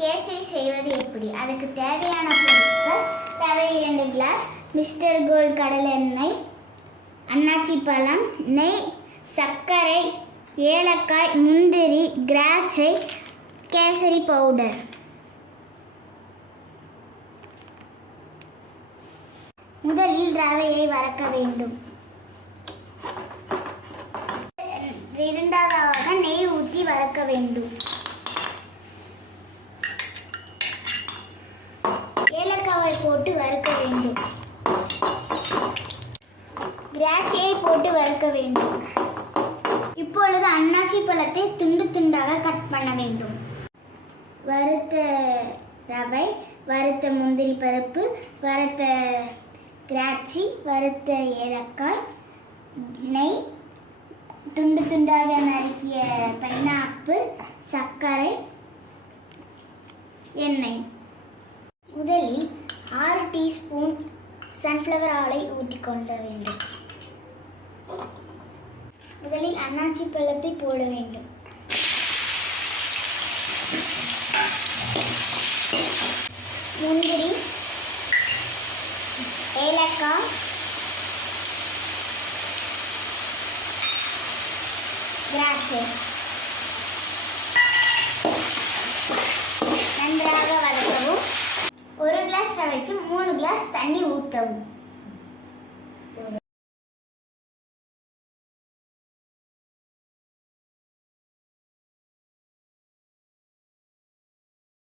கேசரி செய்வது எப்படி? அதுக்கு தேவையான பொருட்கள்: ரவை 2 கிளாஸ், மிஸ்டர் கோல்ட் கடலை எண்ணெய், அன்னாச்சி பழம், நெய், சர்க்கரை, ஏலக்காய், முந்திரி, திராட்சை, கேசரி பவுடர். முதலில் ரவையை வறுக்க வேண்டும். இரண்டாவதாக நெய் ஊற்றி வறுக்க வேண்டும். ஏலக்காவை போட்டு வறுக்க வேண்டும். திராட்சையை போட்டு வறுக்க வேண்டும். இப்பொழுது அன்னாச்சி பழத்தை துண்டு துண்டாக கட் பண்ண வேண்டும். வறுத்த ரவை, வறுத்த முந்திரி பருப்பு, வறுத்த திராட்சை, வறுத்த ஏலக்காய், நெய், துண்டு துண்டாக நறுக்கிய பைனாப்பிள், சர்க்கரை, எண்ணெய். முதலில் 6 டீஸ்பூன் சன்ஃப்ளவர் ஆயிலை ஊற்றிக்கொள்ள வேண்டும். முதலில் அன்னாச்சி பழத்தை போட வேண்டும். முந்திரி, ஏலக்காய், திராட்சை நன்றாக வதக்கவும். 1 கிளாஸ் ரவைக்கு 3 கிளாஸ் தண்ணி ஊற்றவும்.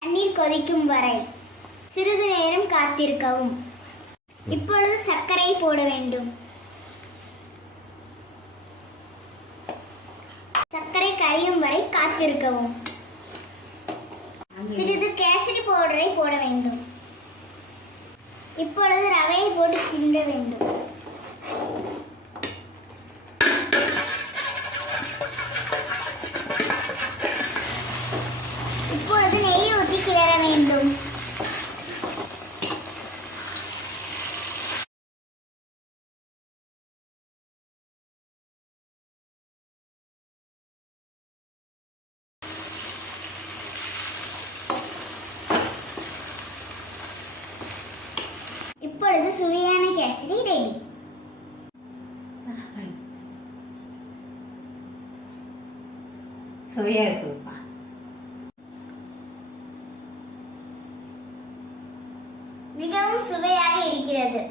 தண்ணீர் கொதிக்கும் வரை சிறிது நேரம் காத்திருக்கவும். இப்பொழுது சர்க்கரை போட வேண்டும். சர்க்கரை கரையும் வரை காத்திருக்கவும். சிறிது கேசரி பவுடரை போட வேண்டும். இப்பொழுது ரவையை போட்டு கிண்ட வேண்டும். இப்பொழுது நெய் ஊற்றி கிளற வேண்டும். இப்பொழுது சுவையான கேசரி ரெடி. சுவையா இருக்குதுப்பா. மிகவும் சுவையாக இருக்கிறது.